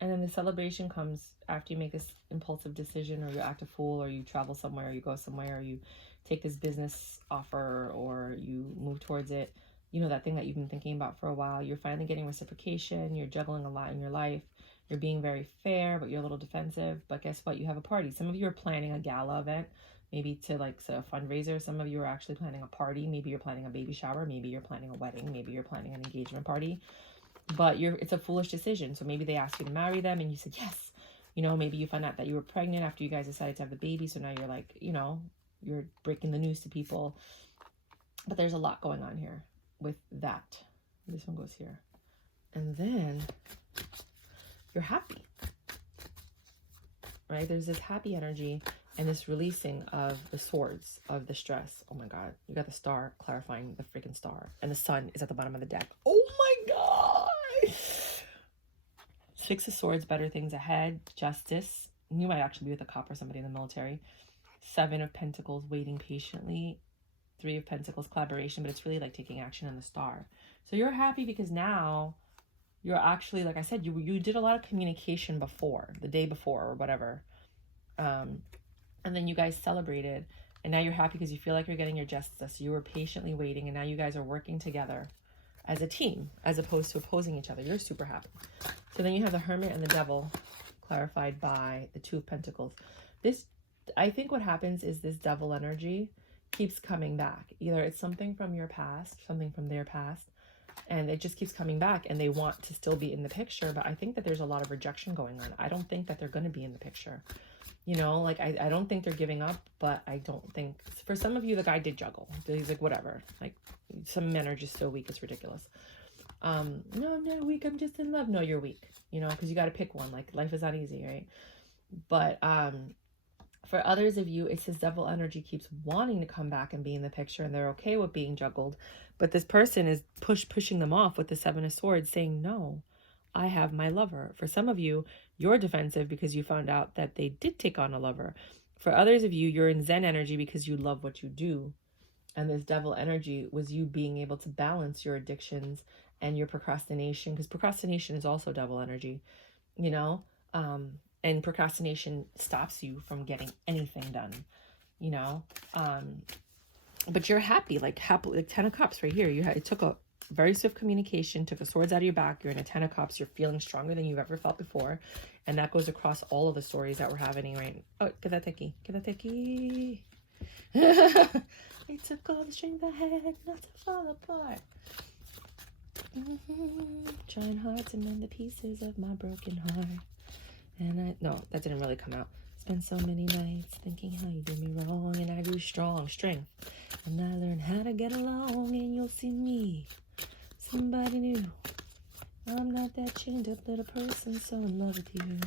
And then the celebration comes after you make this impulsive decision, or you act a fool, or you travel somewhere, or you go somewhere, or you take this business offer, or you move towards it. You know, that thing that you've been thinking about for a while. You're finally getting reciprocation. You're juggling a lot in your life. You're being very fair, but you're a little defensive. But guess what? You have a party. Some of you are planning a gala event, maybe to like a fundraiser. Some of you are actually planning a party. Maybe you're planning a baby shower. Maybe you're planning a wedding. Maybe you're planning an engagement party. But it's a foolish decision. So maybe they asked you to marry them and you said yes. You know, maybe you found out that you were pregnant after you guys decided to have the baby. So now you're like, you know, you're breaking the news to people. But there's a lot going on here with that. This one goes here. And then you're happy. Right? There's this happy energy and this releasing of the swords, of the stress. Oh my God. You got the star clarifying the freaking star. And the sun is at the bottom of the deck. Oh my God. 6 of Swords, better things ahead, justice. You might actually be with a cop or somebody in the military. 7 of Pentacles, waiting patiently. 3 of Pentacles, collaboration, but it's really like taking action on the star. So you're happy because now you're actually, like I said, you did a lot of communication before, the day before or whatever. And then you guys celebrated, and now you're happy because you feel like you're getting your justice. You were patiently waiting, and now you guys are working together as a team, as opposed to opposing each other. You're super happy. So then you have the Hermit and the Devil, clarified by the 2 of Pentacles. This, I think what happens is this Devil energy keeps coming back. Either it's something from your past, something from their past, and it just keeps coming back, and they want to still be in the picture, but I think that there's a lot of rejection going on. I don't think that they're going to be in the picture. You know, like, I don't think they're giving up, but I don't think, for some of you, the guy did juggle. He's like, whatever. Like, some men are just so weak, it's ridiculous. No, I'm not weak, I'm just in love. No, you're weak, you know, because you got to pick one. Like, life is not easy, right? But for others of you, it's this Devil energy keeps wanting to come back and be in the picture, and they're okay with being juggled. But this person is pushing them off with the 7 of Swords, saying, no, I have my lover. For some of you, you're defensive because you found out that they did take on a lover. For others of you, you're in Zen energy because you love what you do. And this Devil energy was you being able to balance your addictions and your procrastination, because procrastination is also Devil energy, you know? And procrastination stops you from getting anything done, you know? But you're happy, like 10 of Cups right here. It took a very swift communication, took the swords out of your back. You're in a 10 of Cups. You're feeling stronger than you've ever felt before. And that goes across all of the stories that we're happening right now. Oh, get that techie. Get that techie. It took all the strength I had not to fall apart. Trying hard to mend the pieces of my broken heart. And no, that didn't really come out. Spent so many nights thinking how you did me wrong, and I grew strong, strength. And I learned how to get along, and you'll see me, somebody new. I'm not that chained up little person, so in love with you.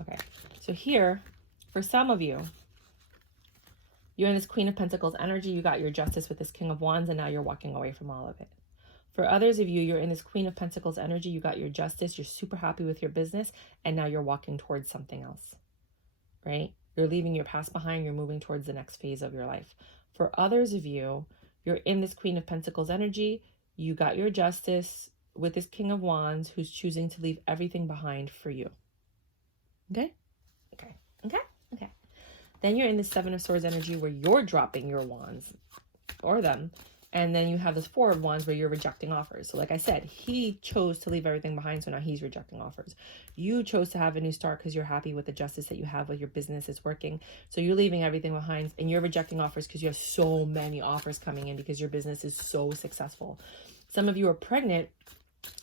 Okay, so here, for some of you, you're in this Queen of Pentacles energy. You got your Justice with this King of Wands, and now you're walking away from all of it. For others of you, you're in this Queen of Pentacles energy. You got your Justice. You're super happy with your business, and now you're walking towards something else, right? You're leaving your past behind. You're moving towards the next phase of your life. For others of you, you're in this Queen of Pentacles energy. You got your Justice with this King of Wands who's choosing to leave everything behind for you. Okay? Okay. Okay? Okay. Then you're in the Seven of Swords energy where you're dropping your wands or them. And then you have this Four of Wands where you're rejecting offers. So like I said, he chose to leave everything behind, so now he's rejecting offers. You chose to have a new start because you're happy with the Justice that you have with your business is working. So you're leaving everything behind and you're rejecting offers because you have so many offers coming in because your business is so successful. Some of you are pregnant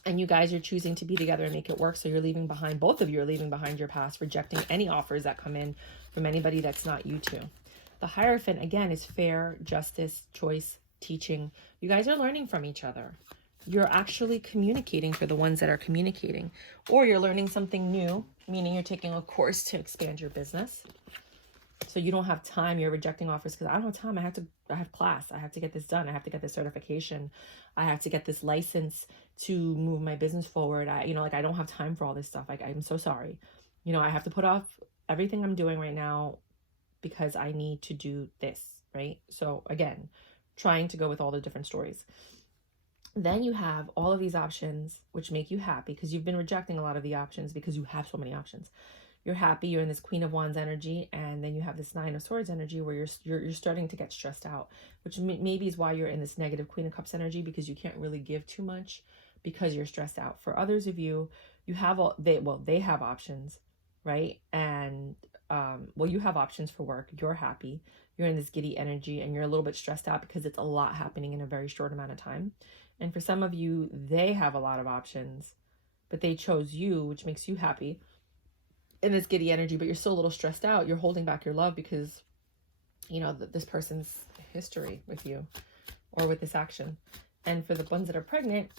and you guys are choosing to be together and make it work. So you're leaving behind, both of you are leaving behind your past, rejecting any offers that come in from anybody that's not you two. The Hierophant, again, is fair, justice, choice, teaching. You guys are learning from each other. You're actually communicating for the ones that are communicating, or you're learning something new, meaning you're taking a course to expand your business. So you don't have time. You're rejecting offers because I don't have time. I have class. I have to get this done. I have to get this certification. I have to get this license to move my business forward. I don't have time for all this stuff. I'm so sorry. I have to put off everything I'm doing right now because I need to do this, right? So again, trying to go with all the different stories. Then you have all of these options which make you happy because you've been rejecting a lot of the options because you have so many options. You're happy, you're in this Queen of Wands energy, and then you have this Nine of Swords energy where you're starting to get stressed out, which maybe is why you're in this negative Queen of Cups energy, because you can't really give too much because you're stressed out. For others of you, you have they have options, right? And you have options for work. You're happy. You're in this giddy energy and you're a little bit stressed out because it's a lot happening in a very short amount of time. And for some of you, they have a lot of options, but they chose you, which makes you happy in this giddy energy, but you're still a little stressed out. You're holding back your love because, this person's history with you or with this action. And for the ones that are pregnant,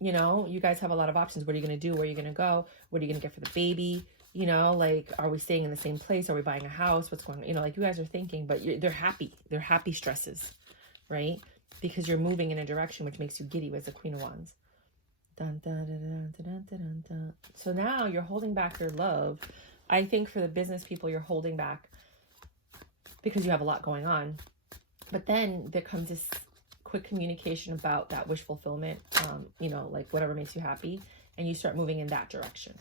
you guys have a lot of options. What are you going to do? Where are you going to go? What are you going to get for the baby? Are we staying in the same place? Are we buying a house? What's going on? You guys are thinking, but they're happy. They're happy stresses, right? Because you're moving in a direction which makes you giddy with the Queen of Wands. Dun, dun, dun, dun, dun, dun, dun, dun. So now you're holding back your love. I think for the business people, you're holding back because you have a lot going on. But then there comes this quick communication about that wish fulfillment, whatever makes you happy, and you start moving in that direction.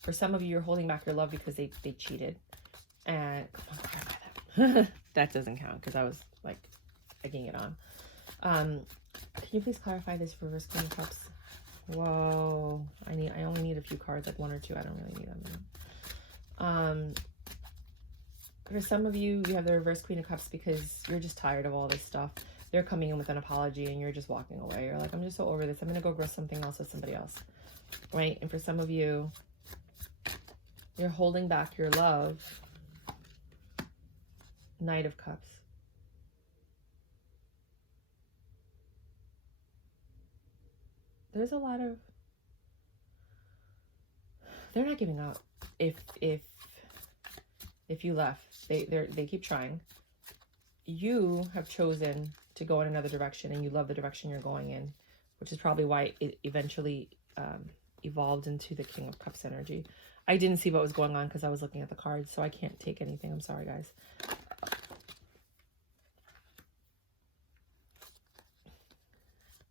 For some of you, you're holding back your love because they cheated. And come on, clarify that. That doesn't count because I was egging it on. Can you please clarify this reverse Queen of Cups? Whoa, I only need a few cards, like one or two. I don't really need them. For some of you, you have the reverse Queen of Cups because you're just tired of all this stuff. They're coming in with an apology and you're just walking away. You're like, I'm just so over this. I'm going to go grow something else with somebody else, right? And for some of you, you're holding back your love. Knight of Cups. There's a lot of, they're not giving up. If you left, they keep trying. You have chosen to go in another direction and you love the direction you're going in, which is probably why it eventually evolved into the King of Cups energy. I didn't see what was going on because I was looking at the cards, so I can't take anything. I'm sorry, guys.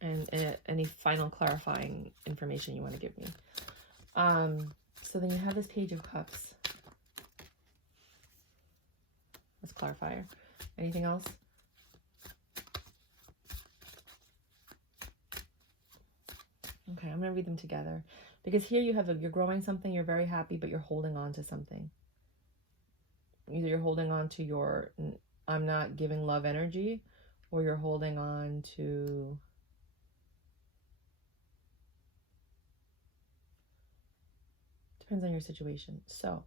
And any final clarifying information you want to give me. So then you have this Page of Cups. Let's clarifier. Anything else? Okay, I'm going to read them together. Because here you have, you're growing something, you're very happy, but you're holding on to something. Either you're holding on to your, I'm not giving love energy, or you're holding on to depends on your situation. So,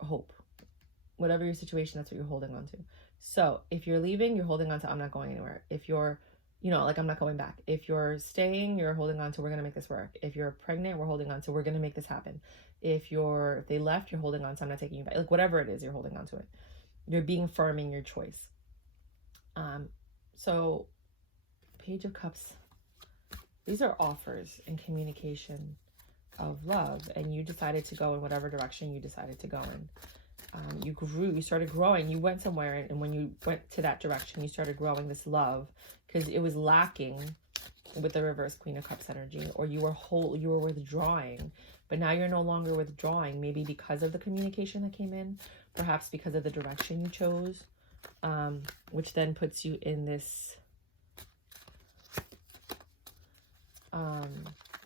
hope. Whatever your situation, that's what you're holding on to. So, if you're leaving, you're holding on to, I'm not going anywhere. If you're, like, I'm not going back. If you're staying, you're holding on to, we're going to make this work. If you're pregnant, we're holding on to, we're going to make this happen. If they left, you're holding on to, I'm not taking you back. Like, whatever it is, you're holding on to it. You're being firm in your choice. So, Page of Cups. These are offers and communication of love, and you decided to go in whatever direction you decided to go in. You grew, you started growing, you went somewhere, and when you went to that direction, you started growing this love, because it was lacking with the reverse Queen of Cups energy, or you were withdrawing, but now you're no longer withdrawing, maybe because of the communication that came in, perhaps because of the direction you chose, which then puts you in this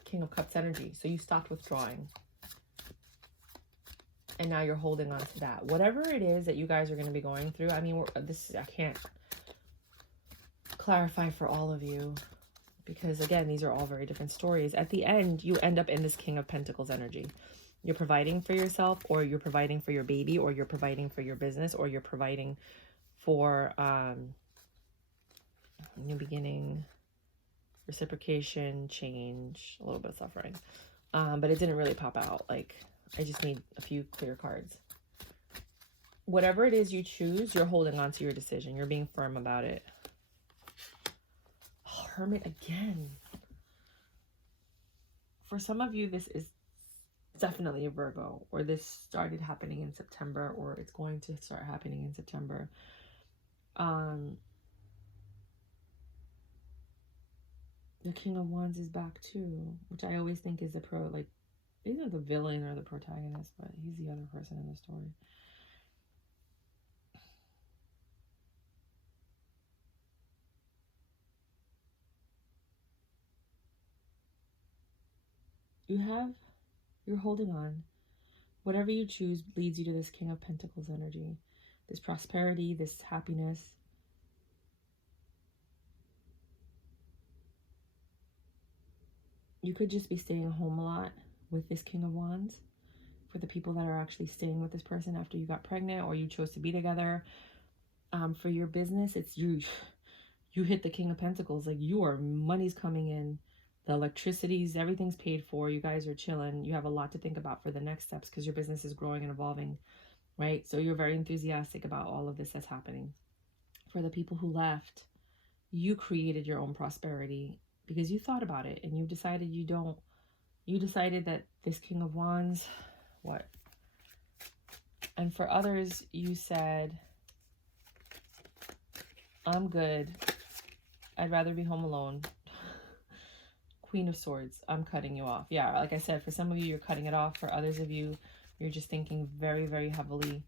King of Cups energy. So you stopped withdrawing, and now you're holding on to that. Whatever it is that you guys are going to be going through, I mean, I can't clarify for all of you, because again, these are all very different stories. At the end, you end up in this King of Pentacles energy. You're providing for yourself, or you're providing for your baby, or you're providing for your business, or you're providing for new beginning, reciprocation, change, a little bit of suffering. But it didn't really pop out. Like, I just need a few clear cards. Whatever it is you choose, you're holding on to your decision. You're being firm about it. Oh, Hermit again. For some of you, this is definitely a Virgo, or this started happening in September, or it's going to start happening in September. The King of Wands is back too, which I always think is either the villain or the protagonist, but he's the other person in the story. You're holding on. Whatever you choose leads you to this King of Pentacles energy, this prosperity, this happiness. You could just be staying home a lot with this King of Wands. For the people that are actually staying with this person after you got pregnant, or you chose to be together. For your business, it's you hit the King of Pentacles. Like, money's coming in, the electricity's, everything's paid for, you guys are chilling, you have a lot to think about for the next steps, because your business is growing and evolving, right? So you're very enthusiastic about all of this that's happening. For the people who left, you created your own prosperity, because you thought about it, and you decided that this King of Wands, what? And for others, you said, I'm good. I'd rather be home alone. Queen of Swords, I'm cutting you off. Yeah, like I said, for some of you, you're cutting it off. For others of you, you're just thinking very, very heavily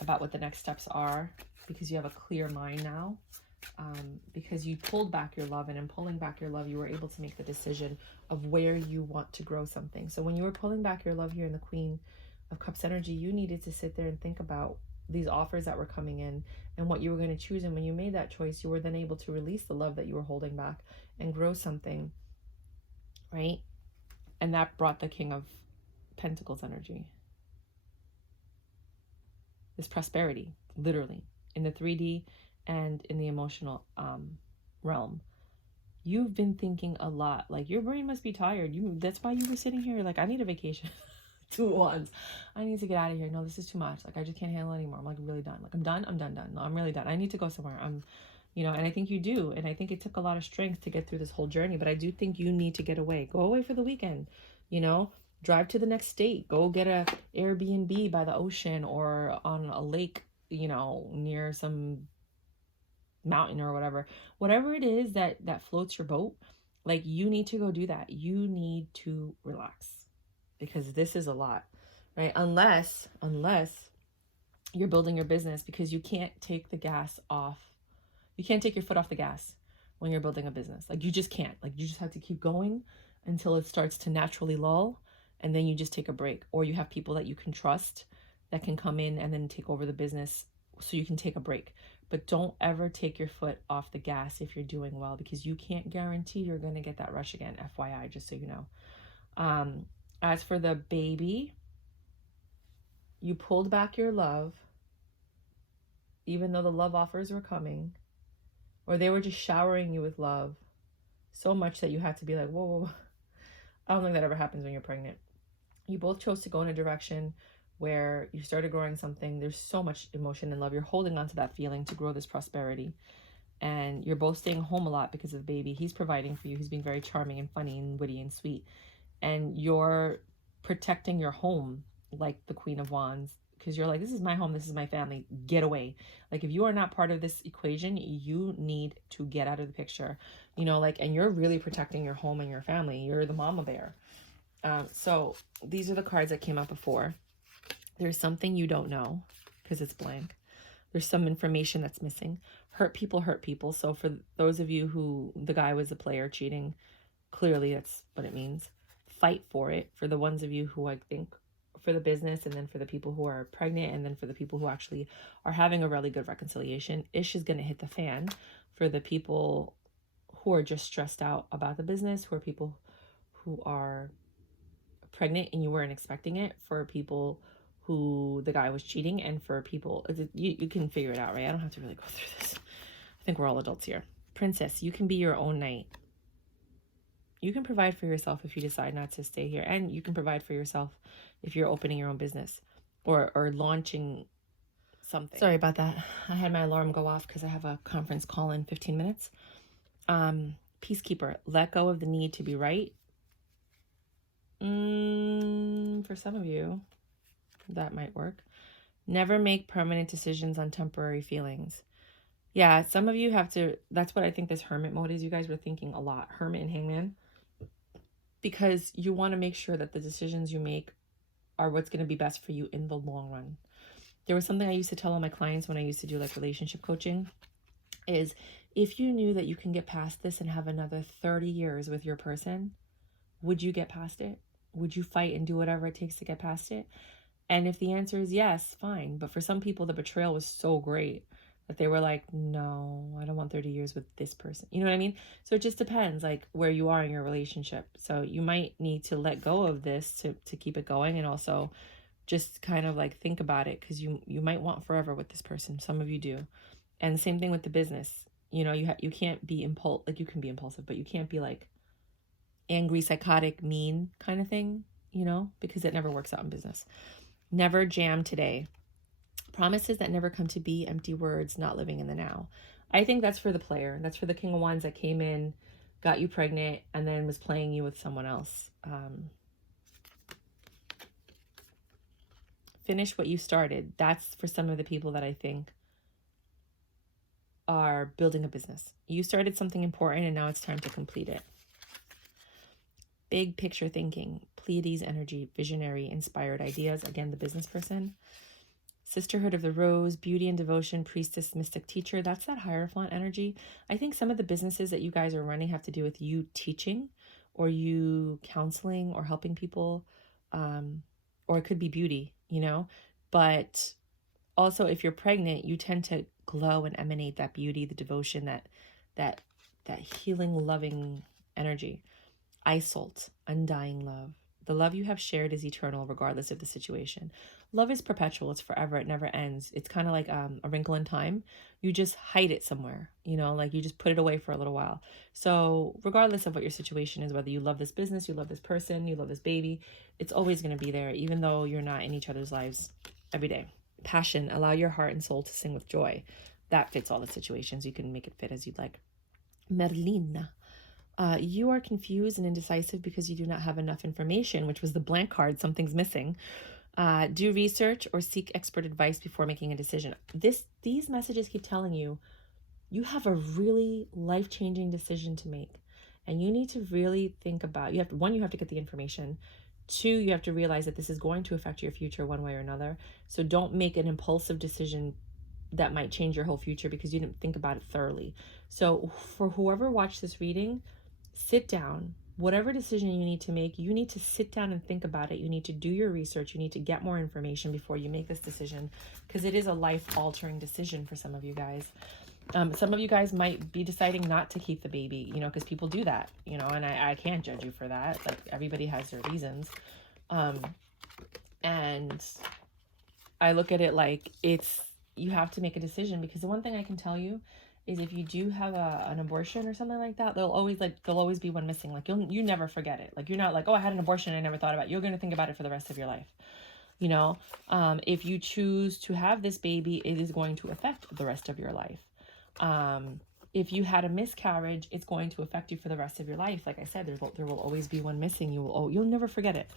about what the next steps are, because you have a clear mind now. Because you pulled back your love, and in pulling back your love, you were able to make the decision of where you want to grow something. So when you were pulling back your love here in the Queen of Cups energy, you needed to sit there and think about these offers that were coming in and what you were going to choose. And when you made that choice, you were then able to release the love that you were holding back and grow something, right? And that brought the King of Pentacles energy. This prosperity, literally, in the 3D and in the emotional realm. You've been thinking a lot. Like, your brain must be tired. That's why you were sitting here like, I need a vacation. 2 at once. I need to get out of here. No, this is too much. Like, I just can't handle it anymore. I'm like really done. Like, I'm done. No, I'm really done. I need to go somewhere. And I think you do. And I think it took a lot of strength to get through this whole journey. But I do think you need to get away. Go away for the weekend. Drive to the next state. Go get a Airbnb by the ocean or on a lake, near some mountain or whatever it is that floats your boat. Like, you need to go do that. You need to relax, because this is a lot, right? Unless you're building your business, because you can't take the gas off. You can't take your foot off the gas when you're building a business. Like, you just can't. Like, you just have to keep going until it starts to naturally lull, and then you just take a break. Or you have people that you can trust that can come in and then take over the business so you can take a break. But don't ever take your foot off the gas if you're doing well, because you can't guarantee you're going to get that rush again. FYI, just so you know. As for the baby, You pulled back your love, even though the love offers were coming, or they were just showering you with love so much that you had to be like, whoa, whoa, whoa. I don't think that ever happens when you're pregnant. You both chose to go in a direction where you started growing something. There's so much emotion and love. You're holding on to that feeling to grow this prosperity. And you're both staying home a lot because of the baby. He's providing for you. He's being very charming and funny and witty and sweet. And you're protecting your home like the Queen of Wands, because you're like, this is my home, this is my family, get away. Like, if you are not part of this equation, you need to get out of the picture, you know, like, and you're really protecting your home and your family. You're the mama bear. So these are the cards that came up before. There's something you don't know because it's blank. There's some information that's missing. Hurt people hurt people. So for those of you who the guy was a player cheating, clearly that's what it means. Fight for it. For the ones of you who I think for the business, and then for the people who are pregnant, and then for the people who actually are having a really good reconciliation, ish is going to hit the fan. For the people who are just stressed out about the business, who are people who are pregnant and you weren't expecting it, for people who the guy was cheating, and for people, you can figure it out, right? I don't have to really go through this. I think we're all adults here. Princess, you can be your own knight. You can provide for yourself if you decide not to stay here, and you can provide for yourself if you're opening your own business or launching something. Sorry about that. I had my alarm go off because I have a conference call in 15 minutes. Peacekeeper, let go of the need to be right. For some of you, that might work. Never make permanent decisions on temporary feelings. Yeah, some of you have to, that's what I think this Hermit mode is. You guys were thinking a lot, Hermit and Hangman, because you want to make sure that the decisions you make are what's going to be best for you in the long run. There was something I used to tell all my clients when I used to do like relationship coaching is, if you knew that you can get past this and have another 30 years with your person, would you get past it? Would you fight and do whatever it takes to get past it? And if the answer is yes, fine. But for some people, the betrayal was so great that they were like, no, I don't want 30 years with this person. You know what I mean? So it just depends like where you are in your relationship. So you might need to let go of this to keep it going, and also just kind of like think about it, because you might want forever with this person. Some of you do. And the same thing with the business. You know, you can't be like, you can be impulsive, but you can't be like angry, psychotic, mean kind of thing, you know, because it never works out in business. Never jam today. Promises that never come to be, empty words, not living in the now. I think that's for the player. That's for the King of Wands that came in, got you pregnant, and then was playing you with someone else. Finish what you started. That's for some of the people that I think are building a business. You started something important and now it's time to complete it. Big picture thinking, Pleiades energy, visionary, inspired ideas. Again, the business person. Sisterhood of the Rose, beauty and devotion, priestess, mystic, teacher. That's that Hierophant energy. I think some of the businesses that you guys are running have to do with you teaching, or you counseling, or helping people, or it could be beauty, you know. But also, if you're pregnant, you tend to glow and emanate that beauty, the devotion, that healing, loving energy. Isolt, undying love. The love you have shared is eternal regardless of the situation. Love is perpetual. It's forever. It never ends. It's kind of like a wrinkle in time. You just hide it somewhere, you know, like you just put it away for a little while. So regardless of what your situation is, whether you love this business, you love this person, you love this baby, it's always going to be there, even though you're not in each other's lives every day. Passion, allow your heart and soul to sing with joy. That fits all the situations. You can make it fit as you'd like. Merlina. You are confused and indecisive because you do not have enough information, which was the blank card. Something's missing. Do research or seek expert advice before making a decision. These messages keep telling you, you have a really life-changing decision to make, and you need to really think about, you have to get the information. 2, you have to realize that this is going to affect your future one way or another. So don't make an impulsive decision that might change your whole future because you didn't think about it thoroughly. So for whoever watched this reading, sit down. Whatever decision you need to make, you need to sit down and think about it. You need to do your research. You need to get more information before you make this decision, because it is a life-altering decision for some of you guys. Some of you guys might be deciding not to keep the baby, you know, because people do that, you know, and I can't judge you for that. Like, everybody has their reasons. And I look at it like you have to make a decision, because the one thing I can tell you is if you do have an abortion or something like that, there'll always be one missing. Like you never forget it. Like you're not like, oh, I had an abortion, I never thought about it. You're going to think about it for the rest of your life. You know, if you choose to have this baby, it is going to affect the rest of your life. If you had a miscarriage, it's going to affect you for the rest of your life. Like I said, there will always be one missing. You'll never forget it.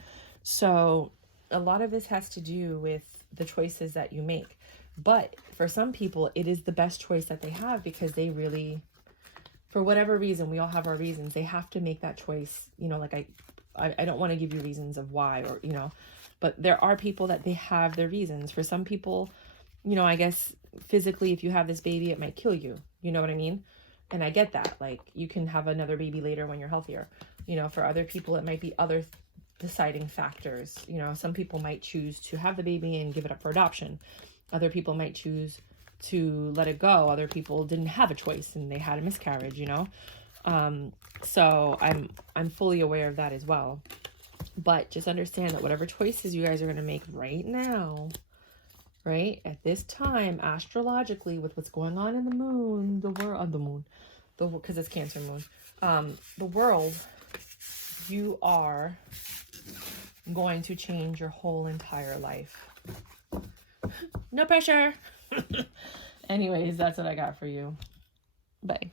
So a lot of this has to do with the choices that you make. But for some people, it is the best choice that they have, because they really, for whatever reason, we all have our reasons. They have to make that choice. You know, like I don't want to give you reasons of why, or, you know, but there are people that they have their reasons. For some people, you know, I guess physically, if you have this baby, it might kill you. You know what I mean? And I get that. Like, you can have another baby later when you're healthier. You know, for other people, it might be other deciding factors. You know, some people might choose to have the baby and give it up for adoption. Other people might choose to let it go. Other people didn't have a choice and they had a miscarriage, you know? So I'm fully aware of that as well. But just understand that whatever choices you guys are going to make right now, right, at this time, astrologically, with what's going on in the moon, because it's Cancer moon, the world, you are going to change your whole entire life. No pressure. Anyways, that's what I got for you. Bye.